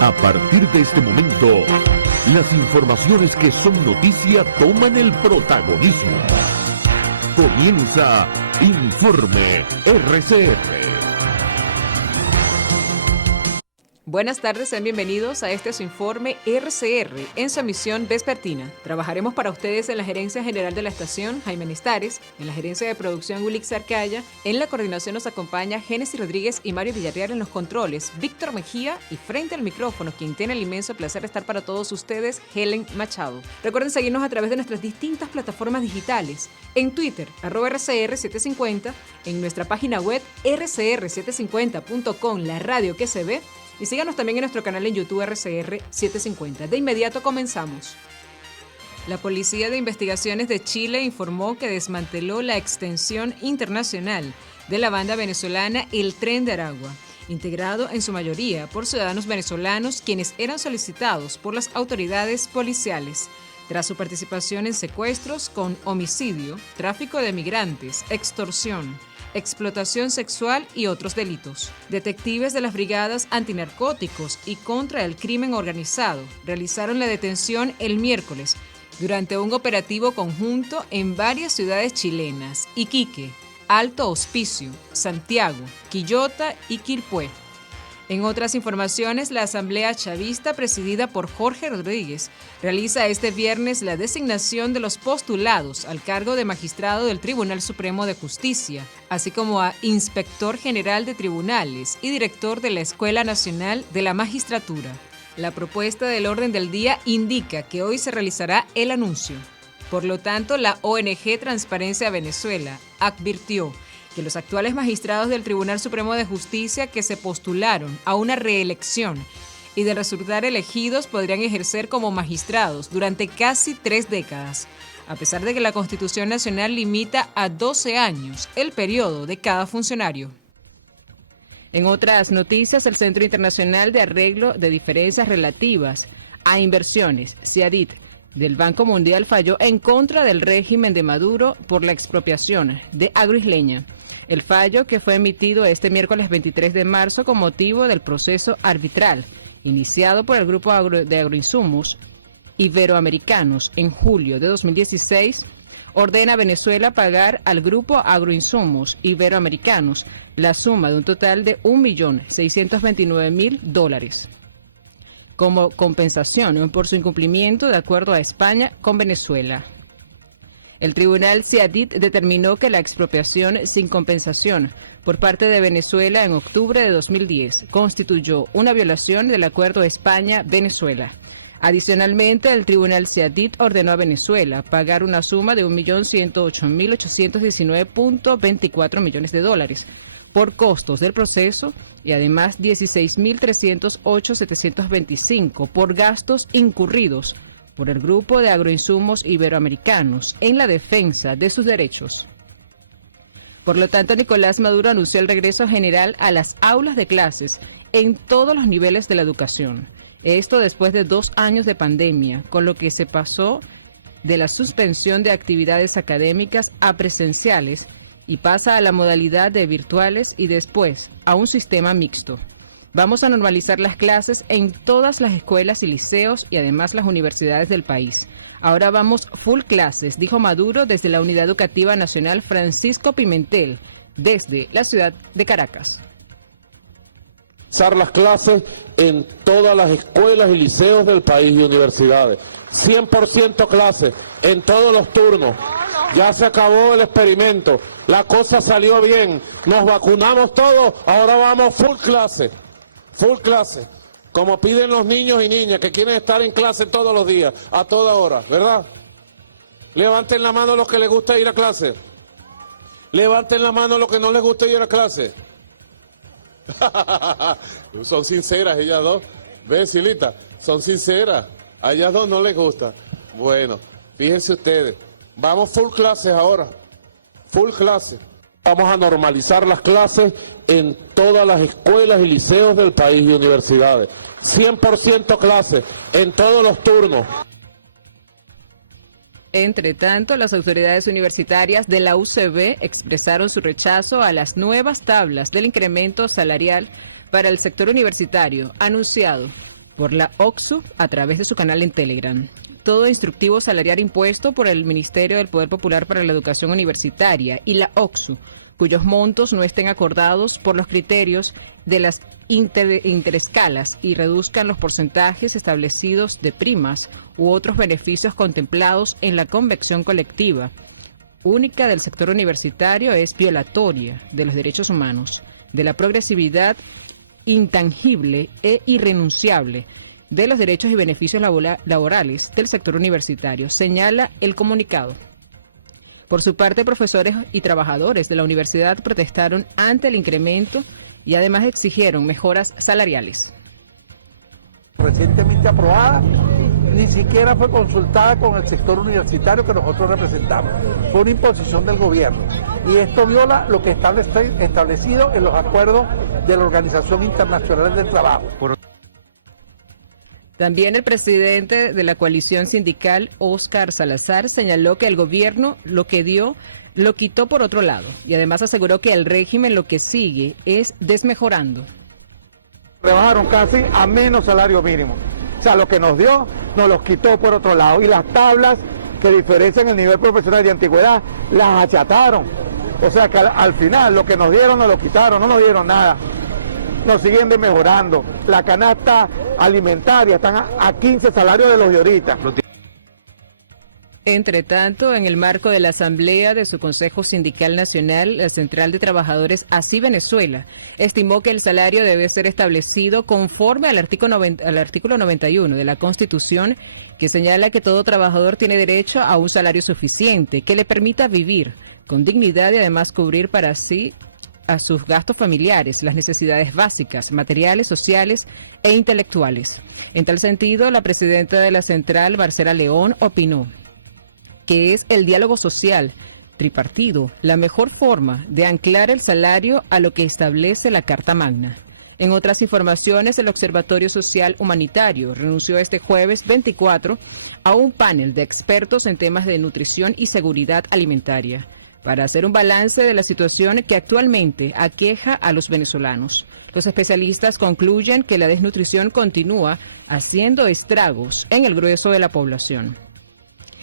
A partir de este momento, las informaciones que son noticia toman el protagonismo. Comienza Informe RCR. Buenas tardes, sean bienvenidos a este su informe RCR en su emisión vespertina. Trabajaremos para ustedes en la gerencia general de la estación, Jaime Nestares, en la gerencia de producción, Wilix Arcaya, en la coordinación nos acompaña Génesis Rodríguez y Mario Villarreal en los controles, Víctor Mejía y frente al micrófono, quien tiene el inmenso placer de estar para todos ustedes, Helen Machado. Recuerden seguirnos a través de nuestras distintas plataformas digitales, en Twitter, @RCR750, en nuestra página web rcr750.com, la radio que se ve, y síganos también en nuestro canal en YouTube RCR750. De inmediato comenzamos. La Policía de Investigaciones de Chile informó que desmanteló la extensión internacional de la banda venezolana El Tren de Aragua, integrado en su mayoría por ciudadanos venezolanos quienes eran solicitados por las autoridades policiales tras su participación en secuestros con homicidio, tráfico de migrantes, extorsión, explotación sexual y otros delitos. Detectives de las brigadas antinarcóticos y contra el crimen organizado realizaron la detención el miércoles durante un operativo conjunto en varias ciudades chilenas: Iquique, Alto Hospicio, Santiago, Quillota y Quilpué. En otras informaciones, la Asamblea Chavista, presidida por Jorge Rodríguez, realiza este viernes la designación de los postulados al cargo de magistrado del Tribunal Supremo de Justicia, así como a Inspector General de Tribunales y director de la Escuela Nacional de la Magistratura. La propuesta del orden del día indica que hoy se realizará el anuncio. Por lo tanto, la ONG Transparencia Venezuela advirtió que los actuales magistrados del Tribunal Supremo de Justicia que se postularon a una reelección y de resultar elegidos podrían ejercer como magistrados durante casi 3 décadas, a pesar de que la Constitución Nacional limita a 12 años el periodo de cada funcionario. En otras noticias, el Centro Internacional de Arreglo de Diferencias Relativas a Inversiones, CIADIT, del Banco Mundial falló en contra del régimen de Maduro por la expropiación de agroisleña. El fallo, que fue emitido este miércoles 23 de marzo con motivo del proceso arbitral iniciado por el Grupo de Agroinsumos Iberoamericanos en julio de 2016, ordena a Venezuela pagar al Grupo Agroinsumos Iberoamericanos la suma de un total de $1.629.000 como compensación por su incumplimiento de acuerdo a España con Venezuela. El tribunal CIADIT determinó que la expropiación sin compensación por parte de Venezuela en octubre de 2010 constituyó una violación del acuerdo España-Venezuela. Adicionalmente, el tribunal CIADIT ordenó a Venezuela pagar una suma de $1.108.819.24 millones por costos del proceso y además $16.308.725 por gastos incurridos por el Grupo de Agroinsumos Iberoamericanos en la defensa de sus derechos. Por lo tanto, Nicolás Maduro anunció el regreso general a las aulas de clases en todos los niveles de la educación. Esto después de 2 años de pandemia, con lo que se pasó de la suspensión de actividades académicas a presenciales y pasa a la modalidad de virtuales y después a un sistema mixto. Vamos a normalizar las clases en todas las escuelas y liceos y además las universidades del país. Ahora vamos full clases, dijo Maduro desde la Unidad Educativa Nacional Francisco Pimentel, desde la ciudad de Caracas. Las clases en todas las escuelas y liceos del país y universidades. 100% clases en todos los turnos. Ya se acabó el experimento. La cosa salió bien. Nos vacunamos todos. Ahora vamos full clase. Full clase. Como piden los niños y niñas que quieren estar en clase todos los días, a toda hora, ¿verdad? Levanten la mano los que les gusta ir a clase. Levanten la mano los que no les gusta ir a clase. Son sinceras ellas dos. ¿Ves, Silita? Son sinceras. A ellas dos no les gusta. Bueno, fíjense ustedes. Vamos full clases ahora. Full clases. Vamos a normalizar las clases en todas las escuelas y liceos del país y universidades. 100% clases en todos los turnos. Entre tanto, las autoridades universitarias de la UCB expresaron su rechazo a las nuevas tablas del incremento salarial para el sector universitario anunciado por la OCSU a través de su canal en Telegram. Todo instructivo salarial impuesto por el Ministerio del Poder Popular para la Educación Universitaria y la OCSU, cuyos montos no estén acordados por los criterios de las interescalas y reduzcan los porcentajes establecidos de primas u otros beneficios contemplados en la convención colectiva única del sector universitario, es violatoria de los derechos humanos, de la progresividad intangible e irrenunciable de los derechos y beneficios laborales del sector universitario, señala el comunicado. Por su parte, profesores y trabajadores de la universidad protestaron ante el incremento y además exigieron mejoras salariales. Recientemente aprobada, ni siquiera fue consultada con el sector universitario que nosotros representamos. Fue una imposición del gobierno y esto viola lo que está establecido en los acuerdos de la Organización Internacional del Trabajo. También el presidente de la coalición sindical, Óscar Salazar, señaló que el gobierno lo que dio lo quitó por otro lado y además aseguró que el régimen lo que sigue es desmejorando. Rebajaron casi a menos salario mínimo. O sea, lo que nos dio, nos los quitó por otro lado. Y las tablas que diferencian el nivel profesional de antigüedad, las achataron. O sea, que al final lo que nos dieron, nos lo quitaron, no nos dieron nada. Nos siguen desmejorando. La canasta alimentaria están a 15 salarios de los de ahorita. Entre tanto, en el marco de la asamblea de su Consejo Sindical Nacional, la Central de Trabajadores Así Venezuela estimó que el salario debe ser establecido conforme al artículo 91 de la Constitución, que señala que todo trabajador tiene derecho a un salario suficiente que le permita vivir con dignidad y además cubrir para sí a sus gastos familiares, las necesidades básicas, materiales, sociales e intelectuales. En tal sentido, la presidenta de la Central, Marcela León, opinó que es el diálogo social tripartido la mejor forma de anclar el salario a lo que establece la Carta Magna. En otras informaciones, el Observatorio Social Humanitario renunció este jueves 24 a un panel de expertos en temas de nutrición y seguridad alimentaria para hacer un balance de la situación que actualmente aqueja a los venezolanos. Los especialistas concluyen que la desnutrición continúa haciendo estragos en el grueso de la población.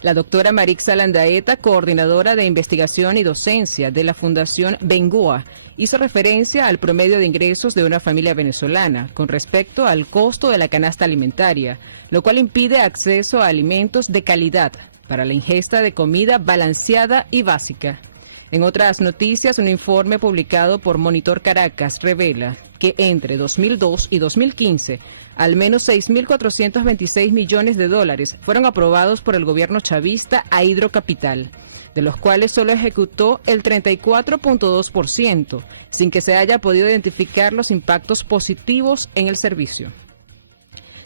La doctora Marixa Landaeta, coordinadora de investigación y docencia de la Fundación Bengoa, hizo referencia al promedio de ingresos de una familia venezolana con respecto al costo de la canasta alimentaria, lo cual impide acceso a alimentos de calidad para la ingesta de comida balanceada y básica. En otras noticias, un informe publicado por Monitor Caracas revela que entre 2002 y 2015, al menos 6.426 millones de dólares fueron aprobados por el gobierno chavista a Hidrocapital, de los cuales solo ejecutó el 34.2%, sin que se haya podido identificar los impactos positivos en el servicio.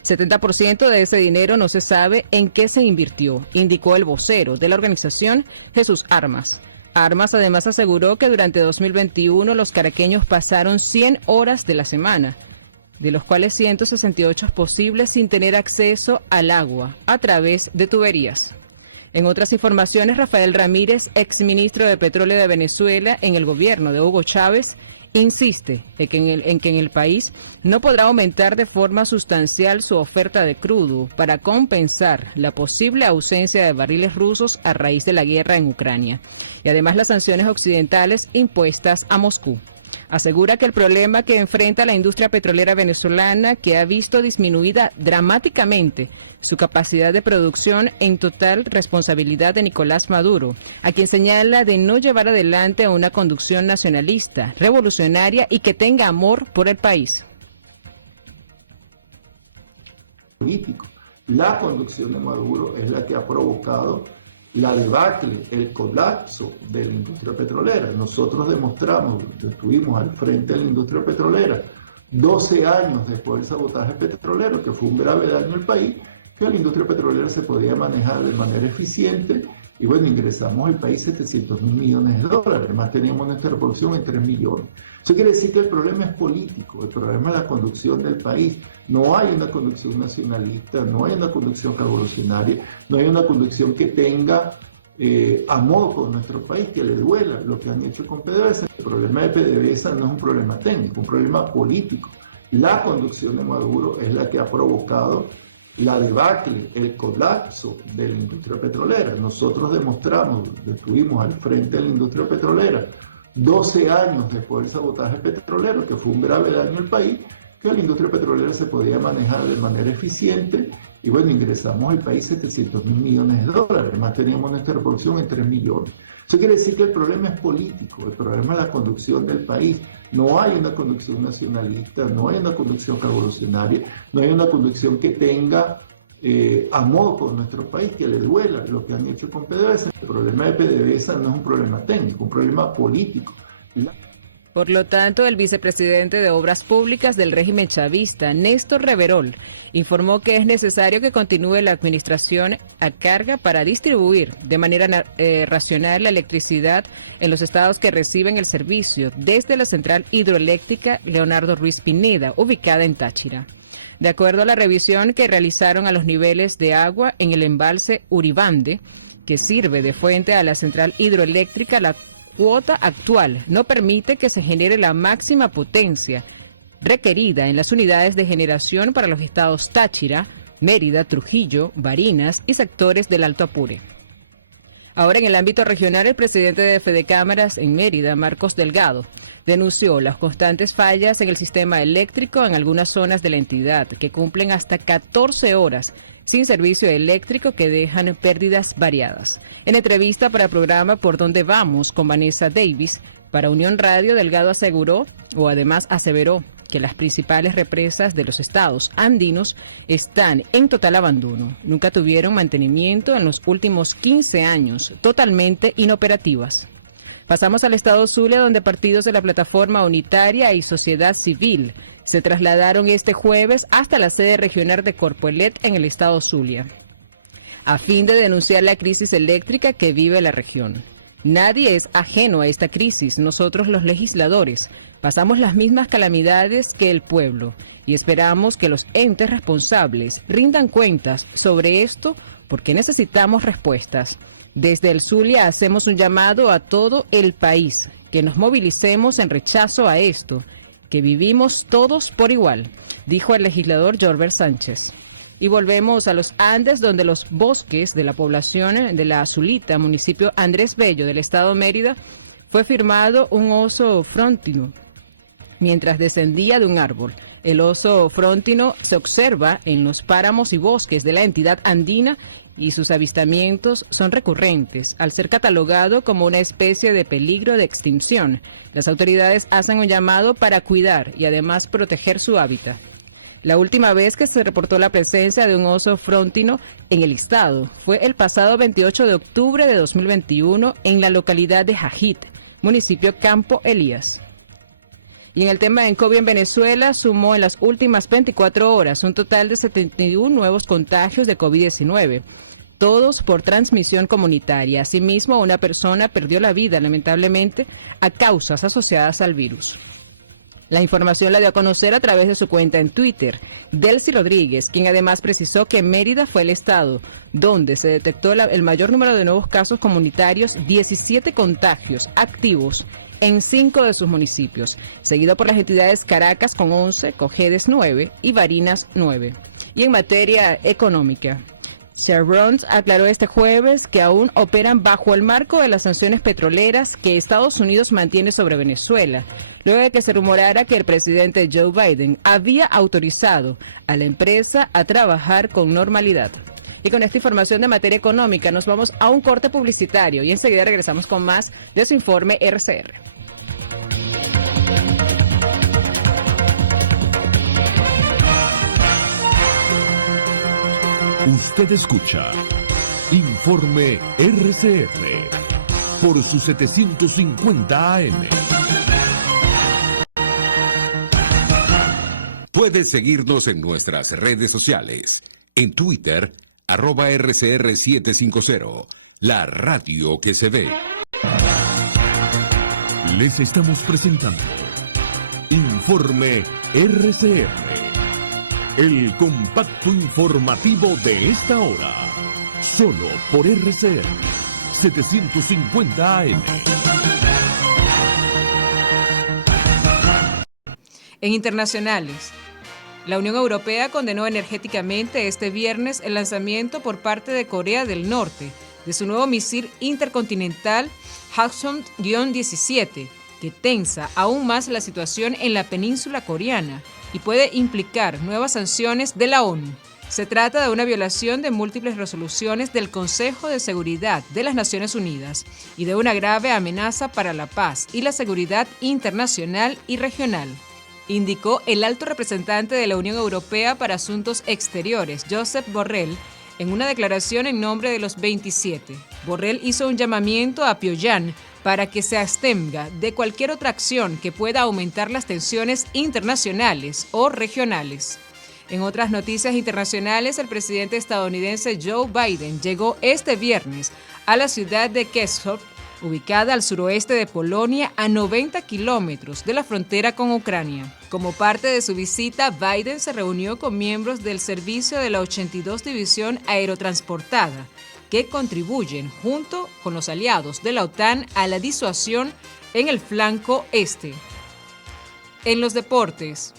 70% de ese dinero no se sabe en qué se invirtió, indicó el vocero de la organización, Jesús Armas. Armas además aseguró que durante 2021 los caraqueños pasaron 100 horas de la semana, de los cuales 168 posibles sin tener acceso al agua a través de tuberías. En otras informaciones, Rafael Ramírez, exministro de Petróleo de Venezuela en el gobierno de Hugo Chávez, insiste en que en el país no podrá aumentar de forma sustancial su oferta de crudo para compensar la posible ausencia de barriles rusos a raíz de la guerra en Ucrania y además las sanciones occidentales impuestas a Moscú. Asegura que el problema que enfrenta la industria petrolera venezolana, que ha visto disminuida dramáticamente su capacidad de producción, en total responsabilidad de Nicolás Maduro, a quien señala de no llevar adelante una conducción nacionalista, revolucionaria y que tenga amor por el país. Político. La conducción de Maduro es la que ha provocado la debacle, el colapso de la industria petrolera. Nosotros demostramos, estuvimos al frente de la industria petrolera 12 años después del sabotaje petrolero, que fue un grave daño al país, que la industria petrolera se podía manejar de manera eficiente y bueno, ingresamos al país 700 mil millones de dólares, además teníamos nuestra producción en 3 millones. Eso quiere decir que el problema es político, el problema es la conducción del país. No hay una conducción nacionalista, no hay una conducción revolucionaria, no hay una conducción que tenga amor por nuestro país, que le duela lo que han hecho con PDVSA. El problema de PDVSA no es un problema técnico, es un problema político. La conducción de Maduro es la que ha provocado la debacle, el colapso de la industria petrolera. Nosotros demostramos, estuvimos al frente de la industria petrolera 12 años después del sabotaje petrolero, que fue un grave daño al país, que la industria petrolera se podía manejar de manera eficiente y bueno, ingresamos al país 700 mil millones de dólares, además teníamos nuestra producción en 3 millones. Eso quiere decir que el problema es político, el problema es la conducción del país. No hay una conducción nacionalista, no hay una conducción revolucionaria, no hay una conducción que tenga amor por nuestro país, que le duela lo que han hecho con PDVSA. El problema de PDVSA no es un problema técnico, es un problema político. Por lo tanto, el vicepresidente de Obras Públicas del régimen chavista, Néstor Reverol, informó que es necesario que continúe la administración a carga para distribuir de manera racional la electricidad en los estados que reciben el servicio desde la central hidroeléctrica Leonardo Ruiz Pineda, ubicada en Táchira. De acuerdo a la revisión que realizaron a los niveles de agua en el embalse Uribande, que sirve de fuente a la central hidroeléctrica, la cuota actual no permite que se genere la máxima potencia requerida en las unidades de generación para los estados Táchira, Mérida, Trujillo, Barinas y sectores del Alto Apure. Ahora, en el ámbito regional, el presidente de Fedecámaras en Mérida, Marcos Delgado, denunció las constantes fallas en el sistema eléctrico en algunas zonas de la entidad, que cumplen hasta 14 horas sin servicio eléctrico, que dejan pérdidas variadas. En entrevista para el programa Por Dónde Vamos con Vanessa Davis, para Unión Radio, Delgado aseveró que las principales represas de los estados andinos están en total abandono. Nunca tuvieron mantenimiento en los últimos 15 años, totalmente inoperativas. Pasamos al estado Zulia, donde partidos de la Plataforma Unitaria y Sociedad Civil se trasladaron este jueves hasta la sede regional de Corpoelet en el estado Zulia, a fin de denunciar la crisis eléctrica que vive la región. Nadie es ajeno a esta crisis. Nosotros, los legisladores, pasamos las mismas calamidades que el pueblo y esperamos que los entes responsables rindan cuentas sobre esto, porque necesitamos respuestas. Desde el Zulia hacemos un llamado a todo el país, que nos movilicemos en rechazo a esto, que vivimos todos por igual, dijo el legislador Jorbert Sánchez. Y volvemos a los Andes, donde los bosques de la población de La Azulita, municipio Andrés Bello del estado Mérida, fue firmado un oso frontino mientras descendía de un árbol. El oso frontino se observa en los páramos y bosques de la entidad andina y sus avistamientos son recurrentes, al ser catalogado como una especie de peligro de extinción. Las autoridades hacen un llamado para cuidar y además proteger su hábitat. La última vez que se reportó la presencia de un oso frontino en el estado fue el pasado 28 de octubre de 2021 en la localidad de Jajit, municipio Campo Elías. Y en el tema de COVID en Venezuela, sumó en las últimas 24 horas un total de 71 nuevos contagios de COVID-19, todos por transmisión comunitaria. Asimismo, una persona perdió la vida, lamentablemente, a causas asociadas al virus. La información la dio a conocer a través de su cuenta en Twitter, Delcy Rodríguez, quien además precisó que Mérida fue el estado donde se detectó el mayor número de nuevos casos comunitarios, 17 contagios activos en 5 de sus municipios, seguido por las entidades Caracas con 11, Cojedes 9 y Barinas 9. Y en materia económica, Chevron aclaró este jueves que aún operan bajo el marco de las sanciones petroleras que Estados Unidos mantiene sobre Venezuela, luego de que se rumorara que el presidente Joe Biden había autorizado a la empresa a trabajar con normalidad. Y con esta información de materia económica nos vamos a un corte publicitario y enseguida regresamos con más de su informe RCR. Usted escucha Informe RCR por su 750 AM. Puedes seguirnos en nuestras redes sociales. En Twitter, @RCR750, la radio que se ve. Les estamos presentando Informe RCR, el compacto informativo de esta hora, solo por RCR 750 AM. En internacionales, La Unión Europea condenó enérgicamente este viernes el lanzamiento por parte de Corea del Norte de su nuevo misil intercontinental Hwasong-17, que tensa aún más la situación en la península coreana y puede implicar nuevas sanciones de la ONU. Se trata de una violación de múltiples resoluciones del Consejo de Seguridad de las Naciones Unidas y de una grave amenaza para la paz y la seguridad internacional y regional, indicó el alto representante de la Unión Europea para Asuntos Exteriores, Josep Borrell, en una declaración en nombre de los 27. Borrell hizo un llamamiento a Pyongyang para que se abstenga de cualquier otra acción que pueda aumentar las tensiones internacionales o regionales. En otras noticias internacionales, el presidente estadounidense Joe Biden llegó este viernes a la ciudad de Kęstow, ubicada al suroeste de Polonia, a 90 kilómetros de la frontera con Ucrania. Como parte de su visita, Biden se reunió con miembros del servicio de la 82 División Aerotransportada, que contribuyen, junto con los aliados de la OTAN, a la disuasión en el flanco este. En los deportes,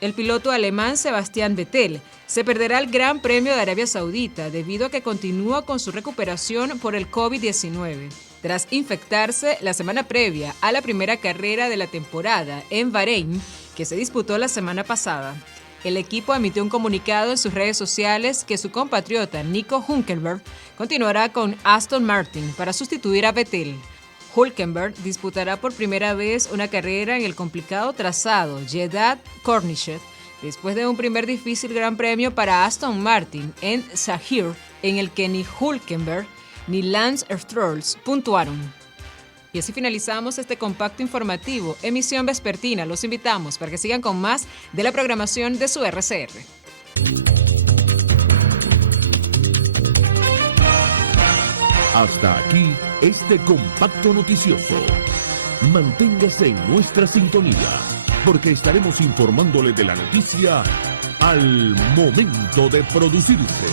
el piloto alemán Sebastian Vettel se perderá el Gran Premio de Arabia Saudita debido a que continúa con su recuperación por el COVID-19. Tras infectarse la semana previa a la primera carrera de la temporada en Bahrein, que se disputó la semana pasada, el equipo emitió un comunicado en sus redes sociales que su compatriota Nico Hülkenberg continuará con Aston Martin para sustituir a Vettel. Hülkenberg disputará por primera vez una carrera en el complicado trazado Jeddah-Corniche, después de un primer difícil gran premio para Aston Martin en Sahir, en el que ni Hülkenberg ni Lance Stroll puntuaron. Y así finalizamos este compacto informativo, emisión vespertina. Los invitamos para que sigan con más de la programación de su RCR. Hasta aquí este compacto noticioso. Manténgase en nuestra sintonía, porque estaremos informándole de la noticia al momento de producirse.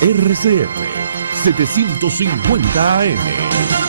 RCR 750 AM.